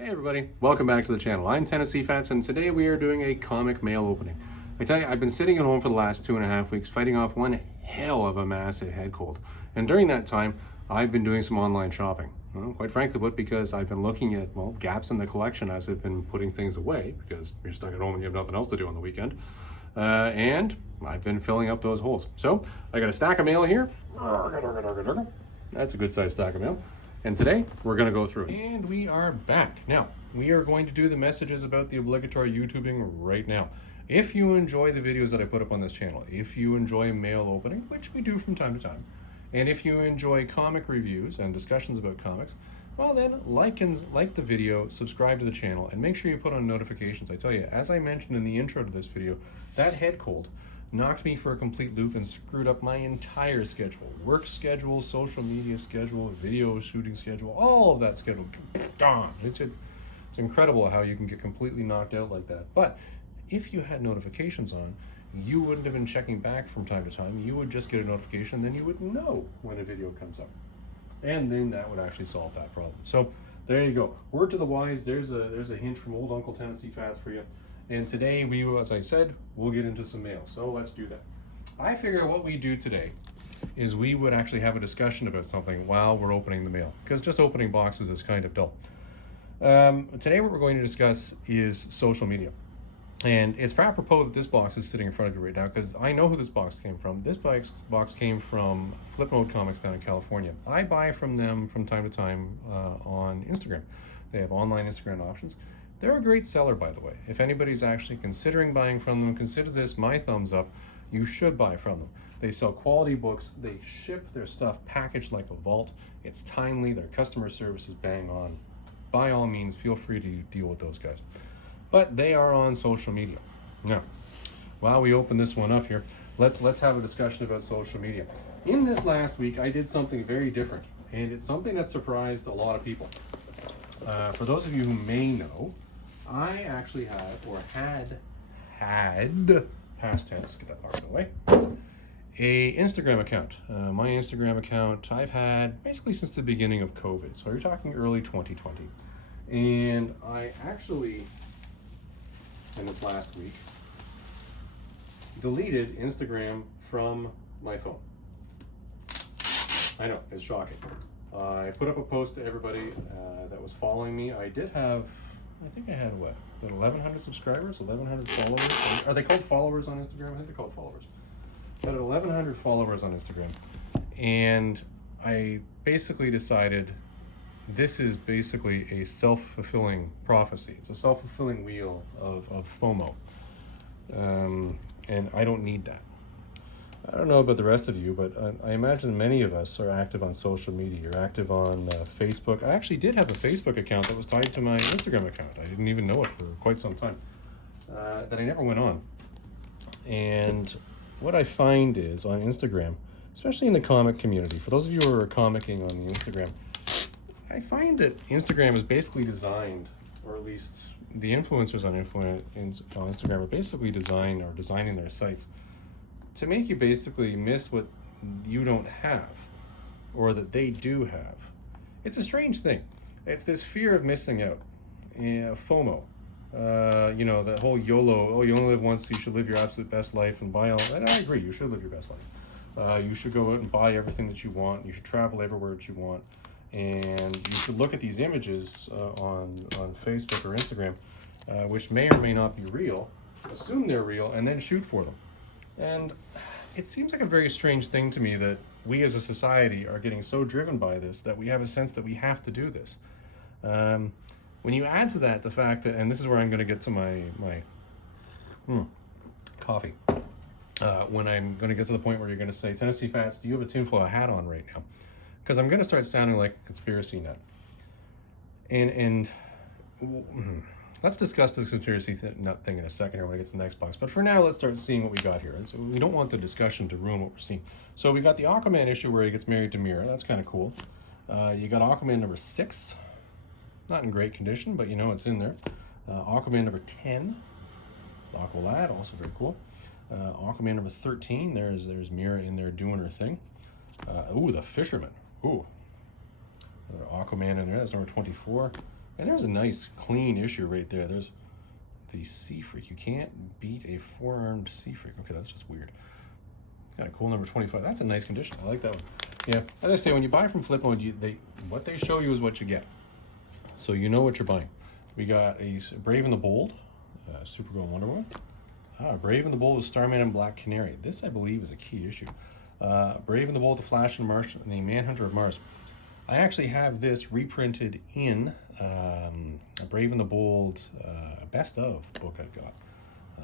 Hey everybody, welcome back to the channel. I'm Tennessee Fats and today we are doing a comic mail opening. I tell you, I've been sitting at home for the last 2.5 weeks fighting off one hell of a massive head cold. And during that time, I've been doing some online shopping. Well, quite frankly, but because I've been looking at, gaps in the collection as I've been putting things away because you're stuck at home and you have nothing else to do on the weekend. And I've been filling up those holes. So I got a stack of mail here. That's a good sized stack of mail. And today we're going to go through it. And we are back. Now, we are going to do the messages about the obligatory YouTubing right now. If you enjoy the videos that I put up on this channel, if you enjoy mail opening, which we do from time to time, and if you enjoy comic reviews and discussions about comics, well then like the video, subscribe to the channel, and make sure you put on notifications. I tell you, as I mentioned in the intro to this video, that head cold knocked me for a complete loop and screwed up my entire schedule. Work schedule, social media schedule, video shooting schedule, all of that schedule. Gone. It's incredible how you can get completely knocked out like that. But if you had notifications on, you wouldn't have been checking back from time to time. You would just get a notification, then you would know when a video comes up. And then that would actually solve that problem. So there you go. Word to the wise, there's a hint from old Uncle Tennessee Fats for you. And today we, as I said, we'll get into some mail. So let's do that. I figure what we do today is we would actually have a discussion about something while we're opening the mail, because just opening boxes is kind of dull. Today what we're going to discuss is social media. And it's apropos that this box is sitting in front of you right now, because I know who this box came from. This box came from Flipmode Comics down in California. I buy from them from time to time on Instagram. They have online Instagram options. They're a great seller, by the way. If anybody's actually considering buying from them, consider this my thumbs up. You should buy from them. They sell quality books. They ship their stuff packaged like a vault. It's timely. Their customer service is bang on. By all means, feel free to deal with those guys. But they are on social media. Now, while we open this one up here, let's have a discussion about social media. In this last week, I did something very different, and it's something that surprised a lot of people. For those of you who may know, I actually had past tense, get that part of the way, a Instagram account. My Instagram account I've had basically since the beginning of COVID. So you're talking early 2020. And I actually, in this last week, deleted Instagram from my phone. I know, it's shocking. I put up a post to everybody that was following me. I think I had what, about 1,100 subscribers, 1,100 followers. Are they called followers on Instagram? I think they're called followers. About 1,100 followers on Instagram. And I basically decided this is basically a self-fulfilling prophecy. It's a self-fulfilling wheel of FOMO. And I don't need that. I don't know about the rest of you, but I imagine many of us are active on social media. You're active on Facebook. I actually did have a Facebook account that was tied to my Instagram account. I didn't even know it for quite some time, that I never went on. And what I find is on Instagram, especially in the comic community, for those of you who are comicking on the Instagram, I find that Instagram is basically designed, or at least the influencers on Instagram are basically designing their sites to make you basically miss what you don't have, or that they do have. It's a strange thing. It's this fear of missing out, FOMO. The whole YOLO, oh, you only live once, so you should live your absolute best life and buy all. And I agree, you should live your best life. You should go out and buy everything that you want. You should travel everywhere that you want. And you should look at these images on Facebook or Instagram, which may or may not be real, assume they're real, and then shoot for them. And it seems like a very strange thing to me that we as a society are getting so driven by this that we have a sense that we have to do this. When you add to that the fact that, and this is where I'm going to get to my coffee, when I'm going to get to the point where you're going to say, Tennessee Fats, do you have a tinfoil hat on right now? Because I'm going to start sounding like a conspiracy nut. And let's discuss the conspiracy nut thing in a second here when I get to the next box. But for now, let's start seeing what we got here. And so we don't want the discussion to ruin what we're seeing. So we got the Aquaman issue where he gets married to Mira. That's kind of cool. You got Aquaman number 6. Not in great condition, but it's in there. Aquaman number 10. Aqualad, also very cool. Aquaman number 13. There's Mira in there doing her thing. Ooh, the Fisherman. Ooh. Another Aquaman in there. That's number 24. And there's a nice clean issue right there. There's the Sea Freak. You can't beat a 4-armed Sea Freak. Okay, that's just weird. Got a cool number 25. That's a nice condition. I like that one. Yeah, as I say, when you buy from Flip Mode, what they show you is what you get. So you know what you're buying. We got a Brave and the Bold, Supergirl Wonder Woman. Brave and the Bold with Starman and Black Canary. This, I believe, is a key issue. Brave and the Bold, the Flash and Martian, and the Manhunter of Mars. I actually have this reprinted in a Brave and the Bold best of book I've got.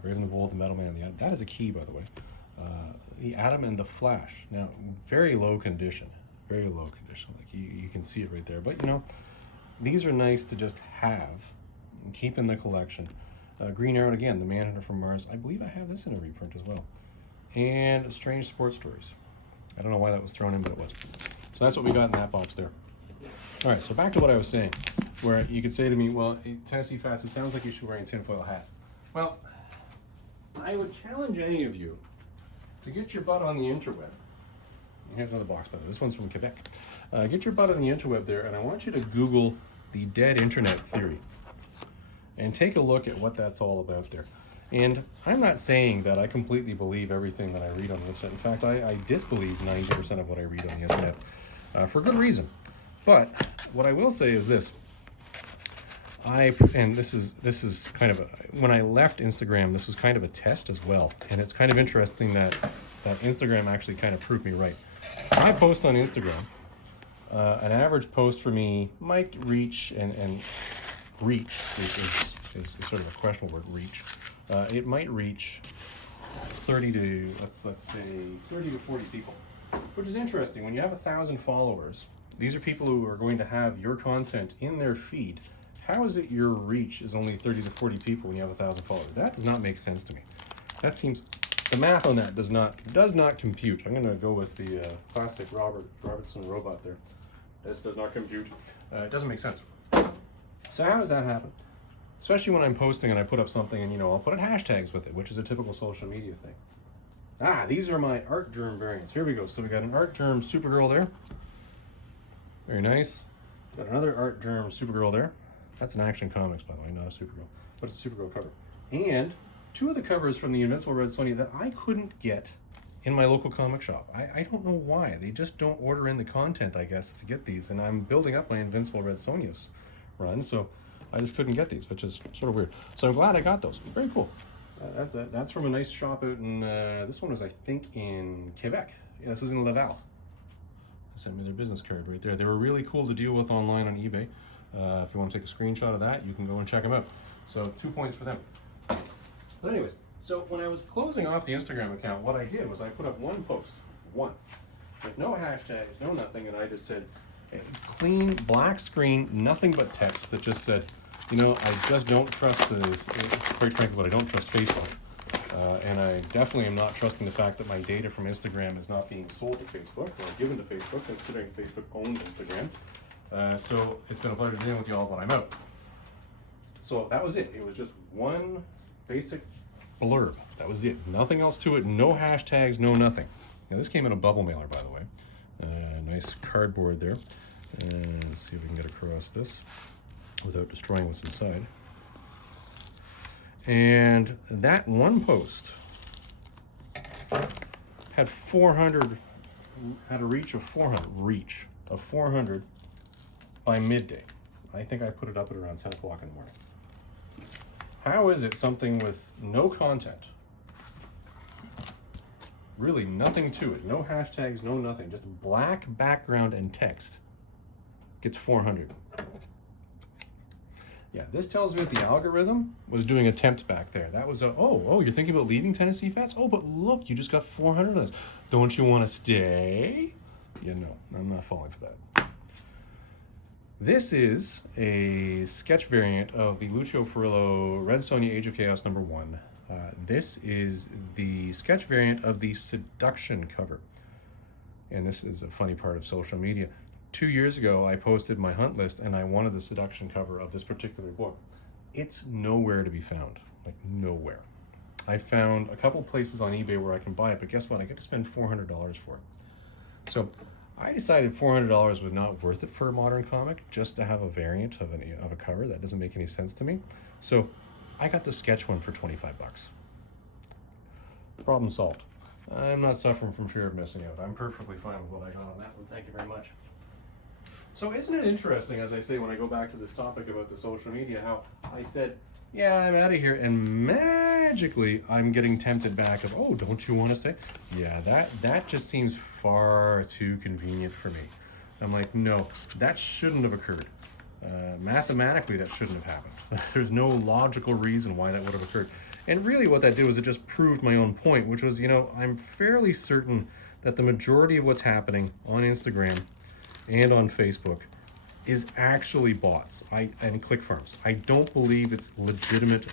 Brave and the Bold, the Metal Man, and the Atom. That is a key, by the way. The Atom and the Flash. Now, very low condition. Very low condition. Like you can see it right there. But you know, these are nice to just have and keep in the collection. Green Arrow, again, the Manhunter from Mars. I believe I have this in a reprint as well. And Strange Sports Stories. I don't know why that was thrown in, but it was. So that's what we got in that box there. All right, so back to what I was saying, where you could say to me, well, Tennessee Fats, it sounds like you should wear a tinfoil hat. Well, I would challenge any of you to get your butt on the interweb. Here's another box, by the way. This one's from Quebec. Get your butt on the interweb there, and I want you to Google the dead internet theory and take a look at what that's all about there. And I'm not saying that I completely believe everything that I read on the internet. In fact, I disbelieve 90% of what I read on the internet for good reason. But what I will say is this. This is kind of when I left Instagram, this was kind of a test as well. And it's kind of interesting that Instagram actually kind of proved me right. When I post on Instagram, an average post for me might reach, and reach is sort of a questionable word, reach. It might reach 30 to, let's say 30 to 40 people, which is interesting. When you have 1,000 followers, these are people who are going to have your content in their feed. How is it your reach is only 30 to 40 people when you have 1,000 followers? That does not make sense to me. That seems, the math on that does not compute. I'm going to go with the classic Robertson robot there. This does not compute. It doesn't make sense. So how does that happen? Especially when I'm posting and I put up something and, you know, I'll put hashtags with it, which is a typical social media thing. These are my Art Germ variants. Here we go. So we got an Art Germ Supergirl there. Very nice. Got another Art Germ Supergirl there. That's an Action Comics, by the way, not a Supergirl, but it's a Supergirl cover. And two of the covers from the Invincible Red Sonja that I couldn't get in my local comic shop. I don't know why. They just don't order in the content, I guess, to get these. And I'm building up my Invincible Red Sonja's run, so I just couldn't get these, which is sort of weird. So I'm glad I got those. Very cool. That's from a nice shop out in, this one was, I think, in Quebec. Yeah, this was in Laval. They sent me their business card right there. They were really cool to deal with online on eBay. If you want to take a screenshot of that, you can go and check them out. So 2 points for them. But anyways, so when I was closing off the Instagram account, what I did was I put up one post, with no hashtags, no nothing, and I just said, clean black screen, nothing but text that just said, you know, I just don't trust quite frankly, but I don't trust Facebook. And I definitely am not trusting the fact that my data from Instagram is not being sold to Facebook or given to Facebook, considering Facebook owns Instagram. So it's been a pleasure dealing with you all, but I'm out. So that was it. It was just one basic blurb. That was it. Nothing else to it. No hashtags, no nothing. Now this came in a bubble mailer, by the way. Nice cardboard there. And let's see if we can get across this without destroying what's inside. And that one post had 400, had a reach of 400 by midday. I think I put it up at around 10 o'clock in the morning. How is it something with no content, really nothing to it, no hashtags, no nothing, just black background and text, gets 400? Yeah, this tells me that the algorithm was doing a tempt back there. That was oh, you're thinking about leaving Tennessee Fats? Oh, but look, you just got 400 of this. Don't you want to stay? Yeah, no, I'm not falling for that. This is a sketch variant of the Lucio Furillo Red Sonja Age of Chaos #1. This is the sketch variant of the Seduction cover. And this is a funny part of social media. 2 years ago, I posted my hunt list and I wanted the Seduction cover of this particular book. It's nowhere to be found, like nowhere. I found a couple places on eBay where I can buy it, but guess what? I get to spend $400 for it. So I decided $400 was not worth it for a modern comic just to have a variant of a cover. That doesn't make any sense to me. So I got the sketch one for 25 bucks. Problem solved. I'm not suffering from fear of missing out. I'm perfectly fine with what I got on that one. Thank you very much. So isn't it interesting, as I say, when I go back to this topic about the social media, how I said, yeah, I'm out of here, and magically I'm getting tempted back of, oh, don't you want to stay? Yeah, that just seems far too convenient for me. I'm like, no, that shouldn't have occurred. Mathematically, that shouldn't have happened. There's no logical reason why that would have occurred. And really what that did was it just proved my own point, which was, I'm fairly certain that the majority of what's happening on Instagram and on Facebook is actually bots and click farms. I don't believe it's legitimate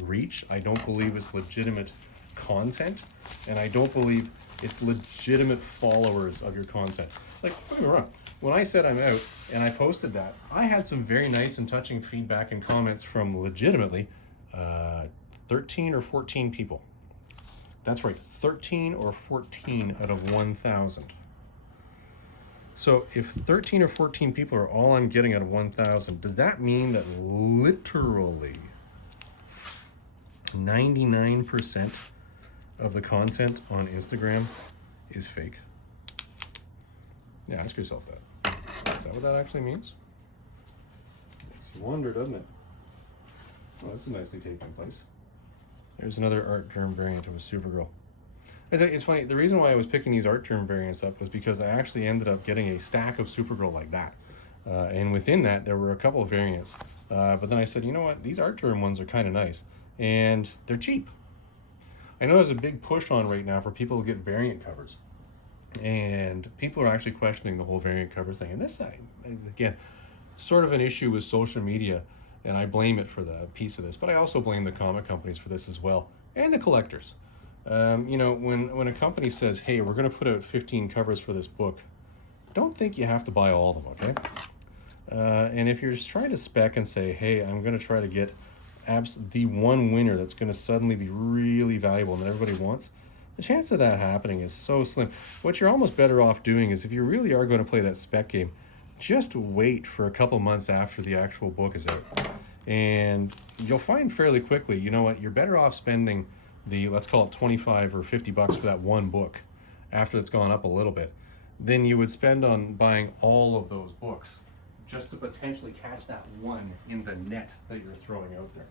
reach. I don't believe it's legitimate content. And I don't believe it's legitimate followers of your content. Like, don't get me wrong. When I said I'm out and I posted that, I had some very nice and touching feedback and comments from legitimately 13 or 14 people. That's right, 13 or 14 out of 1,000. So if 13 or 14 people are all I'm getting out of 1,000, does that mean that literally 99% of the content on Instagram is fake? Yeah, ask yourself that. Is that what that actually means? Makes you wonder, doesn't it? Well, this is nicely taken place. There's another art germ variant of a Supergirl. It's funny, the reason why I was picking these art germ variants up was because I actually ended up getting a stack of Supergirl like that. And within that, there were a couple of variants. But then I said, you know what, these art germ ones are kind of nice. And they're cheap. I know there's a big push on right now for people to get variant covers. And people are actually questioning the whole variant cover thing. And this, again, sort of an issue with social media. And I blame it for the piece of this. But I also blame the comic companies for this as well. And the collectors. When a company says, hey, we're going to put out 15 covers for this book, don't think you have to buy all of them, okay? And if you're just trying to spec and say, hey, I'm going to try to get the one winner that's going to suddenly be really valuable and that everybody wants, the chance of that happening is so slim. What you're almost better off doing is, if you really are going to play that spec game, just wait for a couple months after the actual book is out. And you'll find fairly quickly, you know what, you're better off spending the, let's call it 25 or 50 bucks for that one book after it's gone up a little bit, than you would spend on buying all of those books just to potentially catch that one in the net that you're throwing out there.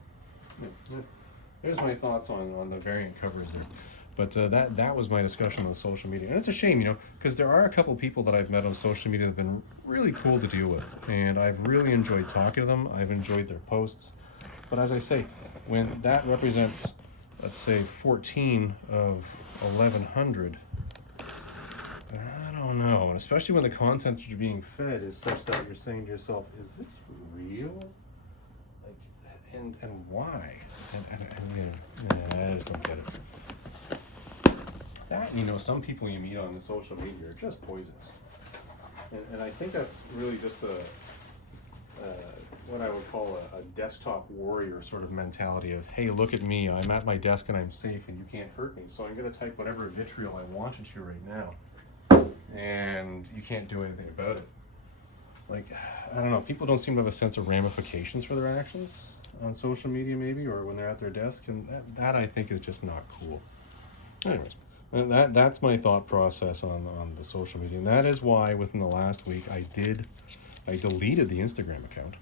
There's my thoughts on the variant covers there. But that was my discussion on social media. And it's a shame, because there are a couple people that I've met on social media that have been really cool to deal with. And I've really enjoyed talking to them. I've enjoyed their posts. But as I say, when that represents, let's say, 14 of 1,100, I don't know. And especially when the content that you're being fed is such that you're saying to yourself, is this real? Like, and why? I just don't get it. That, some people you meet on the social media are just poisonous. And I think that's really just what I would call a desktop warrior sort of mentality of, hey, look at me, I'm at my desk and I'm safe and you can't hurt me, so I'm going to type whatever vitriol I want at you right now. And you can't do anything about it. Like, I don't know, people don't seem to have a sense of ramifications for their actions on social media maybe, or when they're at their desk, and that I think is just not cool. Anyways. And that's my thought process on the social media, and that is why within the last week I deleted the Instagram account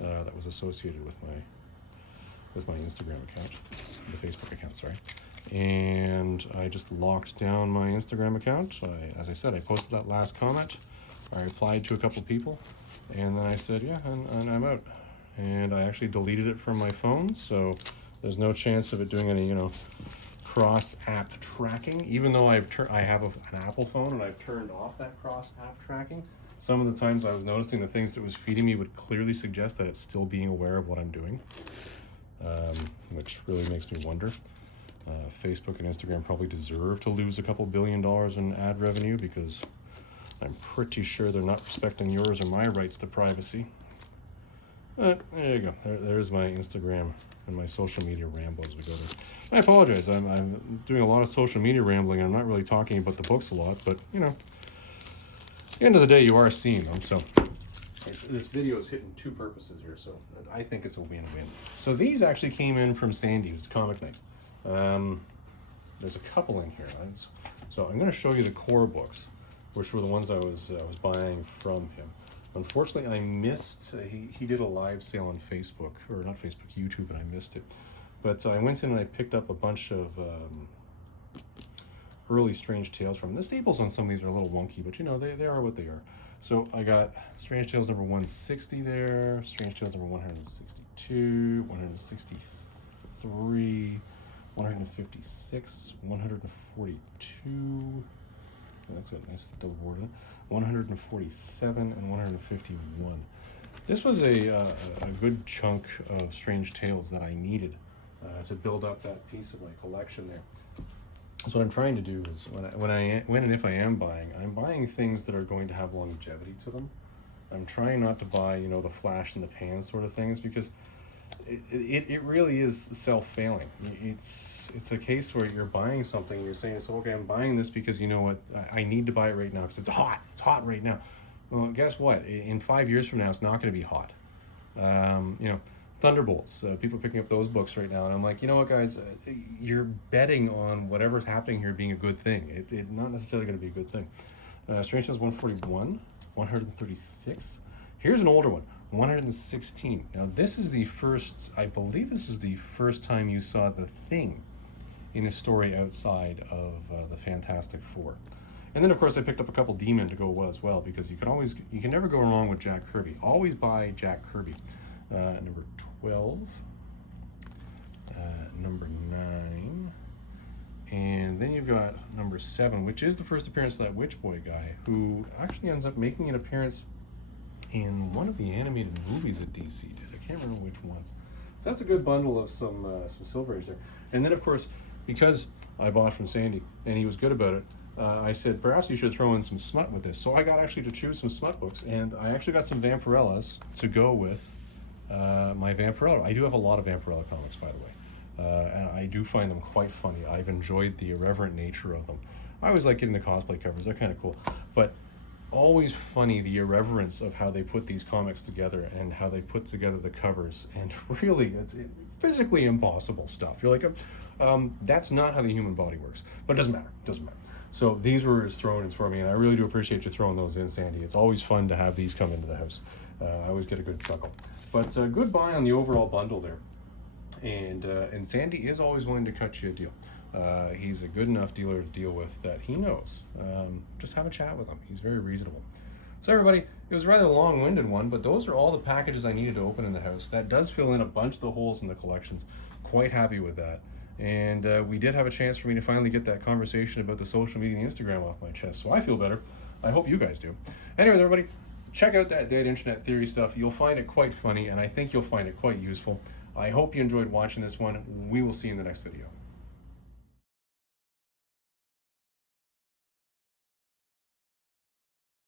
that was associated with my Instagram account, the Facebook account, sorry, and I just locked down my Instagram account. As I said, I posted that last comment, I replied to a couple people, and then I said, yeah, and I'm out, and I actually deleted it from my phone, so there's no chance of it doing any, cross-app tracking, even though I have an Apple phone and I've turned off that cross-app tracking. Some of the times I was noticing the things that it was feeding me would clearly suggest that it's still being aware of what I'm doing, which really makes me wonder. Facebook and Instagram probably deserve to lose a couple $1 billion in ad revenue, because I'm pretty sure they're not respecting yours or my rights to privacy. There you go. There's my Instagram and my social media ramble as we go there. I apologize. I'm doing a lot of social media rambling. I'm not really talking about the books a lot, but At the end of the day, you are seeing them, so this video is hitting two purposes here, so I think it's a win-win. So these actually came in from Sandy. It was comic night. There's a couple in here. Right? So I'm going to show you the core books, which were the ones I was buying from him. Unfortunately, I missed. He did a live sale on Facebook, or not Facebook, YouTube, and I missed it. But I went in and I picked up a bunch of early Strange Tales from him. The staples on some of these are a little wonky, but you know, they are what they are. So I got Strange Tales number 160 there, Strange Tales number 162, 163, 156, 142. That's got a nice double board in it. 147 and 151. This was a good chunk of Strange Tales that I needed to build up that piece of my collection there. So what I'm trying to do is when and if I am buying, I'm buying things that are going to have longevity to them. I'm trying not to buy, you know, the flash in the pan sort of things, because it really is self-failing. It's a case where you're buying something and you're saying, so okay, I'm buying this because you know what, I need to buy it right now because it's hot right now. Well, guess what? In 5 years from now, it's not going to be hot. You know, Thunderbolts, people are picking up those books right now, and I'm like, you know what, guys, you're betting on whatever's happening here being a good thing. It's not necessarily going to be a good thing. Strange Tales 141, 136. Here's an older one, 116. Now this is the first, I believe this is the first time you saw the Thing in a story outside of the Fantastic Four. And then of course I picked up a couple Demon to go as well, because you can never go wrong with Jack Kirby. Always buy Jack Kirby. Number 12, number 9, and then you've got number 7, which is the first appearance of that Witch Boy guy, who actually ends up making an appearance in one of the animated movies that DC did. I can't remember which one. So that's a good bundle of some Silver Age there. And then of course, because I bought from Sandy and he was good about it, I said perhaps you should throw in some smut with this. So I got actually to choose some smut books, and I actually got some Vampirellas to go with my Vampirella. I do have a lot of Vampirella comics, by the way, and I do find them quite funny. I've enjoyed the irreverent nature of them. I always like getting the cosplay covers. They're kind of cool, but always funny the irreverence of how they put these comics together and how they put together the covers. And really, it's physically impossible stuff. You're like, that's not how the human body works. But it doesn't matter. It doesn't matter. So these were thrown in for me, and I really do appreciate you throwing those in, Sandy. It's always fun to have these come into the house. I always get a good chuckle. But good buy on the overall bundle there. And Sandy is always willing to cut you a deal. He's a good enough dealer to deal with that he knows. Just have a chat with him. He's very reasonable. So everybody, it was a rather long-winded one, but those are all the packages I needed to open in the house. That does fill in a bunch of the holes in the collections. Quite happy with that. And we did have a chance for me to finally get that conversation about the social media and Instagram off my chest. So I feel better. I hope you guys do. Anyways, everybody, check out that Dead Internet Theory stuff. You'll find it quite funny, and I think you'll find it quite useful. I hope you enjoyed watching this one. We will see you in the next video.